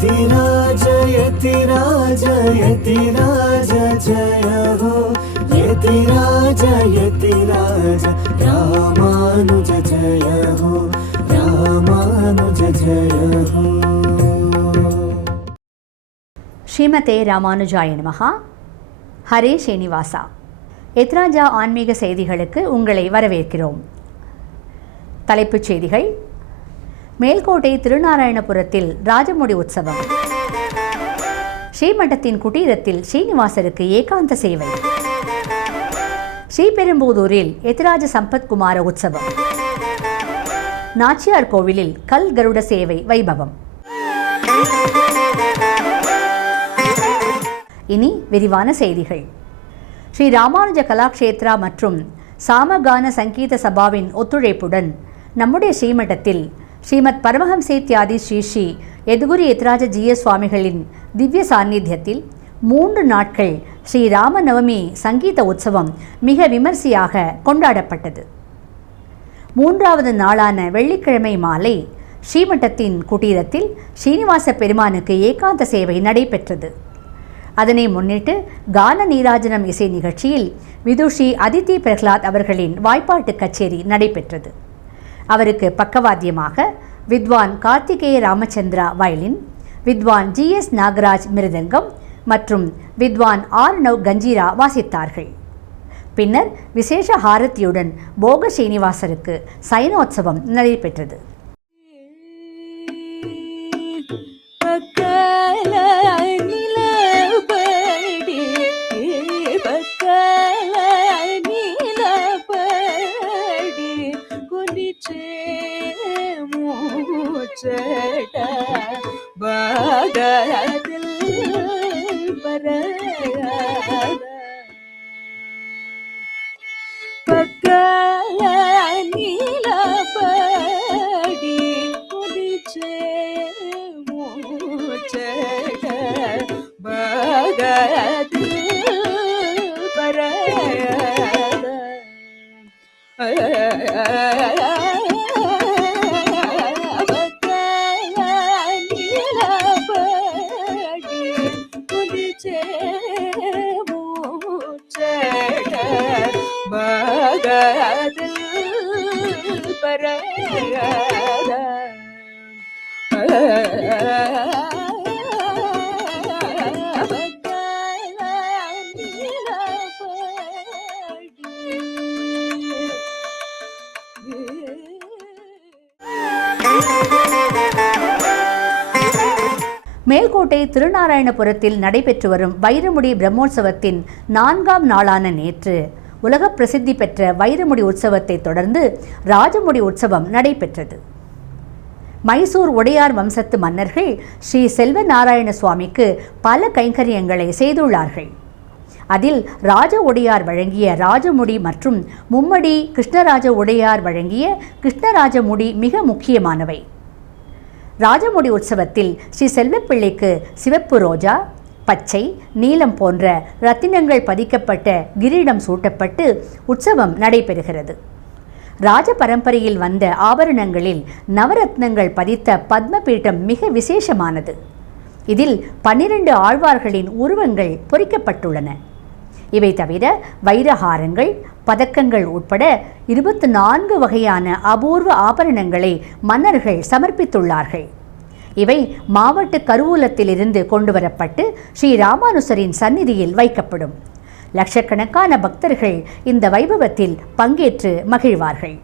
यतिराज यतिराज यतिराज जय हो यतिराज यतिराज रामानुज जय हो रामानुज जय हो. ஸ்ரீமதே ராமானுஜாய நமஹ. ஹரே ஸ்ரீனிவாசா. எத்ராஜா ஆன்மீக செய்திகளுக்கு உங்களை வரவேற்கிறோம். தலைப்புச் செய்திகள். மேல்கோட்டை திருநாராயணபுரத்தில் ராஜமுடி உற்சவம். ஸ்ரீமடத்தின் குட்டீரத்தில் ஸ்ரீனிவாசருக்கு ஏகாந்த சேவை. ஸ்ரீபெரும்புதூரில் எத்திராஜ சம்பத்குமார உற்சவம். நாச்சியார் கோவிலில் கல் கருட சேவை வைபவம். இனி விரிவான செய்திகள். ஸ்ரீ ராமானுஜ கலாக்ஷேத்ரா மற்றும் சாமகான சங்கீத சபாவின் ஒத்துழைப்புடன் நம்முடைய ஸ்ரீமடத்தில் ஸ்ரீமத் பரமஹம்சேத்யாதி ஸ்ரீ ஸ்ரீ யதுகுரு யத்ராஜ ஜீய சுவாமிகளின் திவ்ய சாநித்தியத்தில் 3 நாட்கள் ஸ்ரீ ராமநவமி சங்கீத உற்சவம் மிக விமர்சையாக கொண்டாடப்பட்டது. 3வது நாளான வெள்ளிக்கிழமை மாலை ஸ்ரீமடத்தின் குட்டீரத்தில் ஸ்ரீனிவாச பெருமானுக்கு ஏகாந்த சேவை நடைபெற்றது. அதனை முன்னிட்டு கான நீராஜனம் இசை நிகழ்ச்சியில் விதுஷி அதித்தி பிரகலாத் அவர்களின் வாய்ப்பாட்டு கச்சேரி நடைபெற்றது. அவருக்கு பக்கவாத்தியமாக வித்வான் கார்த்திகேய ராமச்சந்திரா வயலின், வித்வான் ஜிஎஸ் நாகராஜ் மிருதங்கம் மற்றும் வித்வான் ஆர்ணவ் கஞ்சீரா வாசித்தார்கள். பின்னர் விசேஷ ஹாரத்தியுடன் போக ஸ்ரீனிவாசருக்கு சயனோத்சவம் நடைபெற்றது. மேல்கோட்டை திருநாராயணபுரத்தில் நடைபெற்று வரும் வைரமுடி பிரம்மோற்சவத்தின் 4ஆம் நாளான நேற்று உலக பிரசித்தி பெற்ற வைரமுடி உற்சவத்தை தொடர்ந்து ராஜமுடி உற்சவம் நடைபெற்றது. மைசூர் உடையார் வம்சத்து மன்னர்கள் ஸ்ரீ செல்வ நாராயண சுவாமிக்கு பல கைங்கரியங்களை செய்துள்ளார்கள். அதில் ராஜ உடையார் வழங்கிய ராஜமுடி மற்றும் மும்மடி கிருஷ்ணராஜ உடையார் வழங்கிய கிருஷ்ணராஜமுடி மிக முக்கியமானவை. ராஜமுடி உற்சவத்தில் ஸ்ரீ செல்வப்பிள்ளைக்கு சிவப்பு ரோஜா, பச்சை, நீலம் போன்ற ரத்தினங்கள் பதிக்கப்பட்ட கிரீடம் சூட்டப்பட்டு உற்சவம் நடைபெறுகிறது. ராஜ பரம்பரையில் வந்த ஆபரணங்களில் நவரத்னங்கள் பதித்த பத்மபீட்டம் மிக விசேஷமானது. இதில் 12 ஆழ்வார்களின் உருவங்கள் பொறிக்கப்பட்டுள்ளன. இவை தவிர வைரஹாரங்கள், பதக்கங்கள் உட்பட 24 வகையான அபூர்வ ஆபரணங்களை மன்னர்கள் சமர்ப்பித்துள்ளார்கள். இவை மாவட்ட கருவூலத்திலிருந்து கொண்டுவரப்பட்டு ஸ்ரீ ராமானுசரின் சந்நிதியில் வைக்கப்படும். லட்சக்கணக்கான பக்தர்கள் இந்த வைபவத்தில் பங்கேற்று மகிழ்வார்கள்.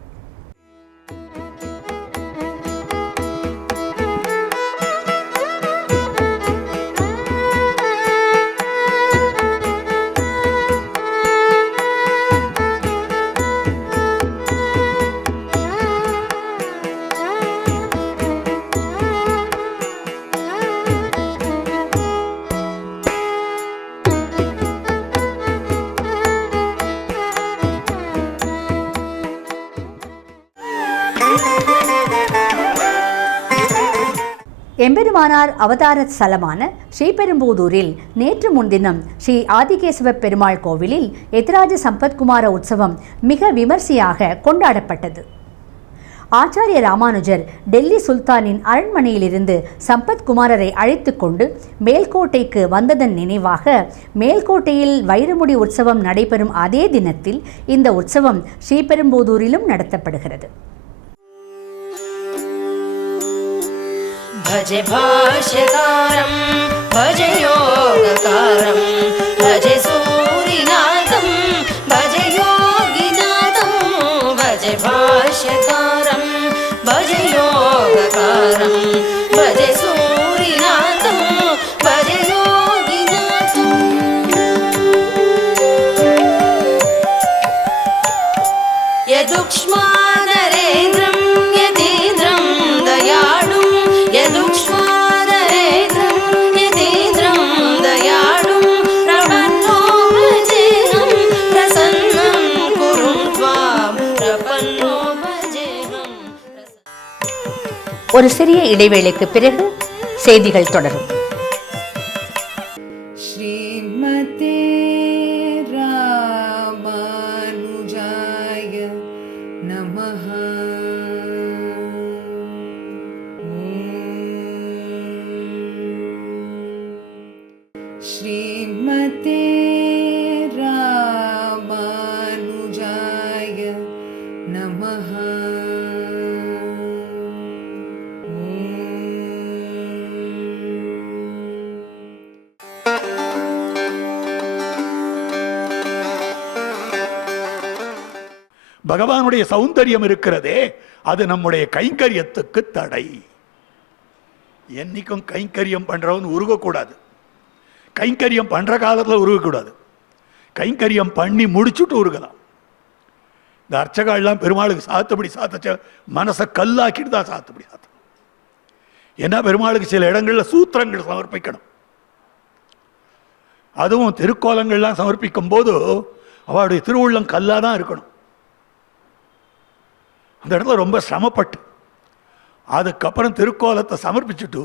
எம்பெருமானார் அவதார ஸ்தலமான ஸ்ரீபெரும்புதூரில் நேற்று முன்தினம் ஸ்ரீ ஆதிகேசவ பெருமாள் கோவிலில் எத்திராஜ சம்பத்குமார உற்சவம் மிக விமர்சையாக கொண்டாடப்பட்டது. ஆச்சாரிய ராமானுஜர் டெல்லி சுல்தானின் அரண்மனையிலிருந்து சம்பத்குமாரரை அழைத்து கொண்டு மேல்கோட்டைக்கு வந்ததன் நினைவாக மேல்கோட்டையில் வைரமுடி உற்சவம் நடைபெறும் அதே தினத்தில் இந்த உற்சவம் ஸ்ரீபெரும்புதூரிலும் நடத்தப்படுகிறது. भजे भाष्यकारं भजे योगकारं भजे सूरिनाथं भजे योगिनाथं भजे भाष्यकारं भजे योगकारं भजे सूरिनाथं भजे योगिनाथं यदुक्ष्मा नरेन्द्रं यतीन्द्रं दयाळुं ஒரு சிறிய இடைவேளைக்கு பிறகு செய்திகள் தொடரும். ஸ்ரீமதே ராமானுஜாய நமஹ. ஸ்ரீமதே ராமானுஜாய நமஹ. பகவானுடைய சௌந்தரியம் இருக்கிறதே, அது நம்முடைய கைங்கரியத்துக்கு தடை. என்னைக்கும் கைங்கரியம் பண்றவன் உருகக்கூடாது. கைங்கரியம் பண்ற காலத்தில் உருகக்கூடாது. கைங்கரியம் பண்ணி முடிச்சுட்டு உருகலாம். இந்த அர்ச்சகாலாம் பெருமாளுக்கு சாத்தபடி சாத்தச்ச மனசை கல்லாக்கிட்டு தான் சாத்தபடி சாத்த. ஏன்னா பெருமாளுக்கு சில இடங்களில் சூத்திரங்கள் சமர்ப்பிக்கணும். அதுவும் திருக்கோலங்கள்லாம் சமர்ப்பிக்கும் போது அவருடைய திருவுள்ளம் கல்லாக தான் இருக்கணும். அந்த இடத்துல ரொம்ப சிரமப்பட்டு அதுக்கப்புறம் திருக்கோலத்தை சமர்ப்பிச்சுட்டு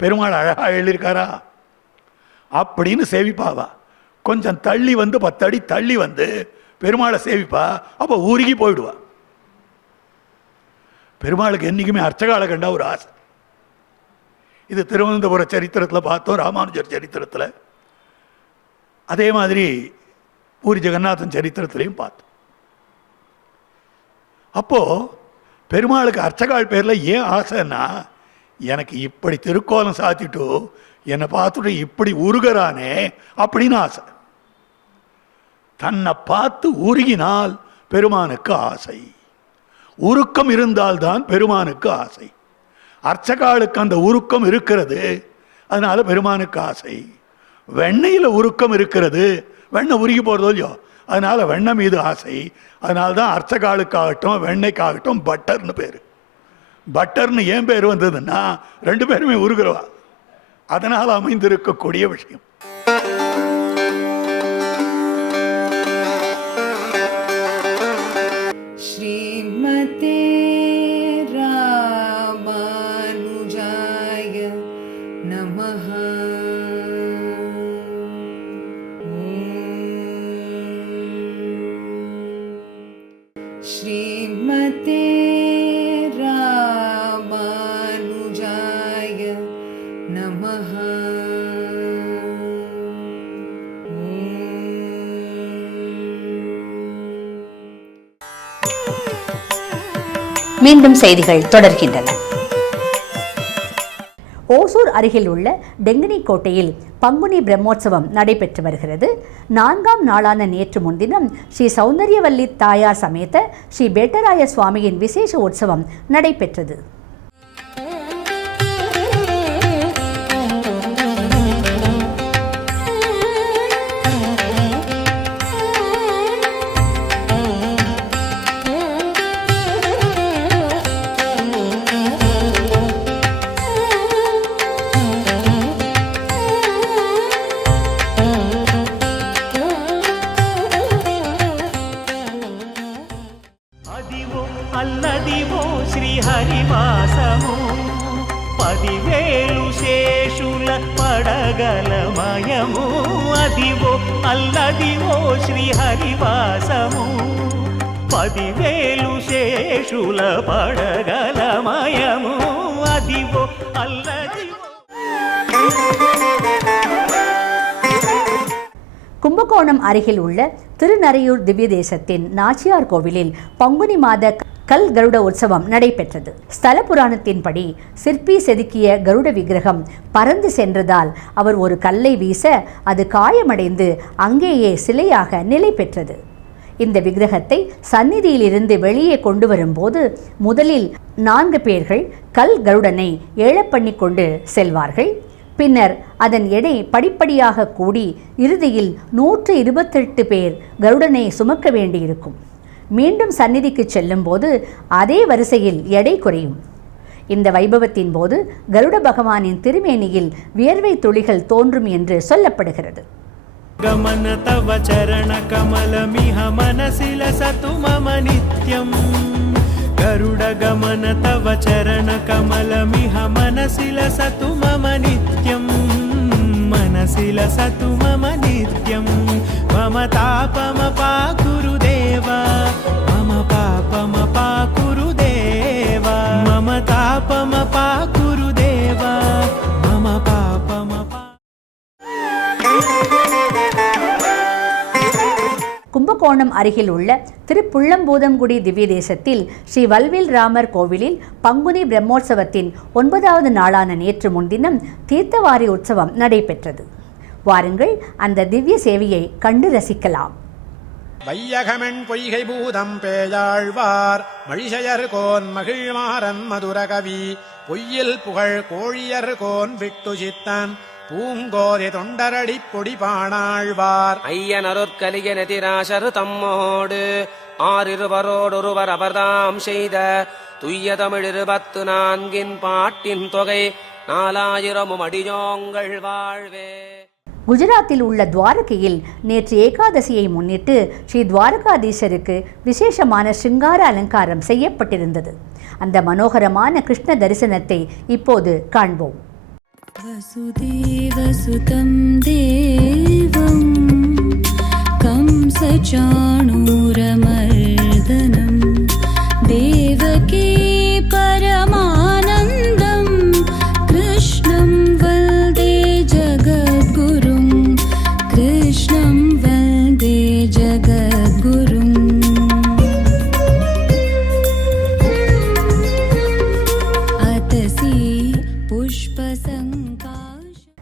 பெருமாள் அழகாக எழுதியிருக்காரா அப்படின்னு சேவிப்பாவா. கொஞ்சம் தள்ளி வந்து 10 அடி தள்ளி வந்து பெருமாளை சேவிப்பா. அப்போ ஊருகி போயிடுவா. பெருமாளுக்கு என்றைக்குமே அர்ச்சகால கண்டா ஒரு ஆசை. இது திருவனந்தபுர சரித்திரத்தில் பார்த்தோம், ராமானுஜர் சரித்திரத்தில். அதே மாதிரி பூரி ஜெகநாதன் சரித்திரத்திலையும் பார்த்தோம். அப்போ பெருமாளுக்கு அர்ச்சகால் பேரில் ஏன் ஆசைன்னா, எனக்கு இப்படி திருக்கோலம் சாத்திட்டு என்னை பார்த்துட்டு இப்படி உருகிறானே அப்படின்னு ஆசை. தன்னை பார்த்து உருகினால் பெருமானுக்கு ஆசை. உருக்கம் இருந்தால்தான் பெருமானுக்கு ஆசை. அர்ச்சகாளுக்கு அந்த உருக்கம் இருக்கிறது, அதனால பெருமானுக்கு ஆசை. வெண்ணெயில் உருக்கம் இருக்கிறது, வெண்ணெய் உருகி போகிறதோ இல்லையோ, அதனால வெண்ணெய் மீது ஆசை. அதனால தான் அர்ச்சகாளுக்காகட்டும் வெண்ணெய்க்காகட்டும் பட்டர்னு பேர். பட்டர்னு ஏன் பேர் வந்ததுன்னா 2 பேருமே உருகிறவா. அதனால் அமைந்திருக்கக்கூடிய விஷயம். ஸ்ரீமதே ராமானுஜாய நமஹ. ஸ்ரீமதே ராமானுஜாய நமஹ. மீண்டும் செய்திகள் தொடர்கின்றன. ஓசூர் அருகில் உள்ள டெங்கினி கோட்டையில் பங்குனி பிரம்மோற்சவம் நடைபெற்று வருகிறது. 4ஆம் நாளான நேற்று முன்தினம் ஸ்ரீ சௌந்தரியவல்லி தாயார் சமேத ஸ்ரீ பெட்டராய சுவாமியின் விசேஷ உற்சவம் நடைபெற்றது. అల్లదివో శ్రీహరివాసము 10,000 శేషుల పడగలమయము. అదివో అల్లదివో శ్రీహరివాసము పదివేలు శేషుల పడగలమయము అదివో అల్లదివో. கும்பகோணம் அருகில் உள்ள திருநறையூர் திவ்ய தேசத்தின் நாச்சியார் கோவிலில் பங்குனி மாத கல் கருட உற்சவம் நடைபெற்றது. ஸ்தல புராணத்தின்படி சிற்பி செதுக்கிய கருட விக்கிரகம் பறந்து சென்றதால் அவர் ஒரு கல்லை வீச அது காயமடைந்து அங்கேயே சிலையாக நிலை பெற்றது. இந்த விக்கிரகத்தை சந்நிதியிலிருந்து வெளியே கொண்டு வரும்போது முதலில் 4 பேர்கள் கல் கருடனை ஏழப்பண்ணி கொண்டு செல்வார்கள். பின்னர் அதன் எடை படிப்படியாக கூடி இறுதியில் 128 பேர் கருடனை சுமக்க வேண்டியிருக்கும். மீண்டும் சந்நிதிக்கு செல்லும் போது அதே வரிசையில் எடை குறையும். இந்த வைபவத்தின் போது கருட பகவானின் திருமேனியில் வியர்வை துளிகள் தோன்றும் என்று சொல்லப்படுகிறது. गमन तव चरण कमलमिह मनसि लसतु मम नित्यम् गरुड गमन तव चरण कमलमिह मनसि लसतु मम नित्यम् मनसि लसतु मम नित्यम् मम तापमपाकुरु देवा मम पापमपाकुरु देवा मम तापमपाकुरु देवा मम पापमपा. கும்பகோணம் அருகில் உள்ள திருப்புள்ளம்பூதங்குடி திவ்ய தேசத்தில் ஸ்ரீ வல்வில் ராமர் கோவிலில் பங்குனி பிரம்மோற்சவத்தின் 9வது நாளான நேற்று முன்தினம் தீர்த்தவாரி உற்சவம் நடைபெற்றது. வாருங்கள் அந்த திவ்ய சேவையை கண்டு ரசிக்கலாம். வையகமென் பொய்கை பூதம் பேயாழ்வார் மழிசையர் கோன் மகிழ்மாறன் மதுரகவி பொய்யில் புகழ் கோழியர் கோன் விட்டு சித்தன் பூங்கோதை தொண்டரடி பொடி பாணாழ்வார் ஐயனருட்கலிய நெதிராசரு தம்மோடு ஆறிருவரோடொருவர் அவர்தாம் செய்த துய்ய தமிழ் 24 பாட்டின் தொகை 4000 அடியோங்கள் வாழ்வே. குஜராத்தில் உள்ள துவாரகையில் நேற்று ஏகாதசியை முன்னிட்டு ஸ்ரீ துவாரகாதீசருக்கு விசேஷமான சிங்கார அலங்காரம் செய்யப்பட்டிருந்தது. அந்த மனோகரமான கிருஷ்ண தரிசனத்தை இப்போது காண்போம். वसुदेवसुतं देवं कंसचाणूरमर्दनं देवकी परमानन्दं कृष्णं वन्दे जगद्गुरुं कृष्णं वन्दे जगद्गुरुम्. अतसि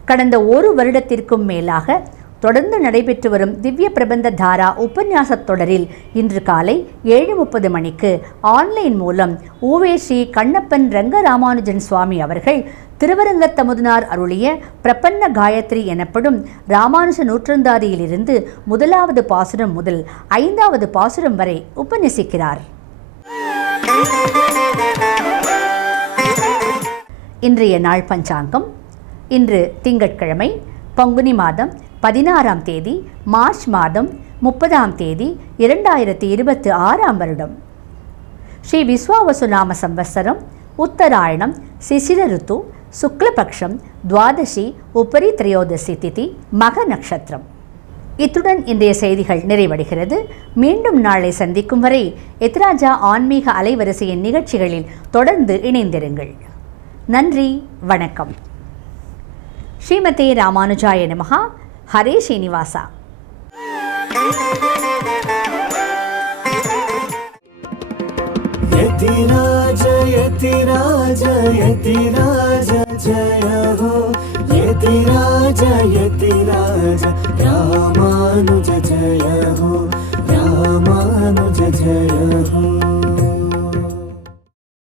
கடந்த ஒரு வருடத்திற்கும் மேலாக தொடர்ந்து நடைபெற்று வரும் திவ்ய பிரபந்த தாரா உபன்யாசத் தொடரில் இன்று காலை 7:30 மணிக்கு ஆன்லைன் மூலம் ஊவே ஸ்ரீ கண்ணப்பன் ரங்கராமானுஜன் சுவாமி அவர்கள் திருவரங்கத்தமுதனார் அருளிய பிரபன்ன காயத்ரி எனப்படும் ராமானுஜ நூற்றந்தாதியிலிருந்து 1வது பாசுரம் முதல் 5வது பாசுரம் வரை உபன்யசிக்கிறார். இன்றைய நாள் பஞ்சாங்கம். இன்று திங்கட்கிழமை, பங்குனி மாதம் 16ஆம் தேதி, மார்ச் மாதம் 30ஆம் தேதி, 2026ஆம் வருடம். ஸ்ரீ விஸ்வாவசுநாம சம்வத்சரம், உத்தராயணம், சிசிர ருத்து, சுக்லபக்ஷம், துவாதசி, உபரி திரையோதசி திதி, மக நட்சத்திரம். இத்துடன் இன்றைய செய்திகள் நிறைவடைகிறது. மீண்டும் நாளை சந்திக்கும் வரை எத்ராஜா ஆன்மீக அலைவரிசையின் நிகழ்ச்சிகளில் தொடர்ந்து இணைந்திருங்கள். நன்றி, வணக்கம். ஸ்ரீமதே ராமானுஜாய நமஹ. ஹரே ஸ்ரீனிவாசா. यतिराज यतिराज यतिराज जय हो यतिराज यतिराज रामानुज जय हो रामानुज जय हो.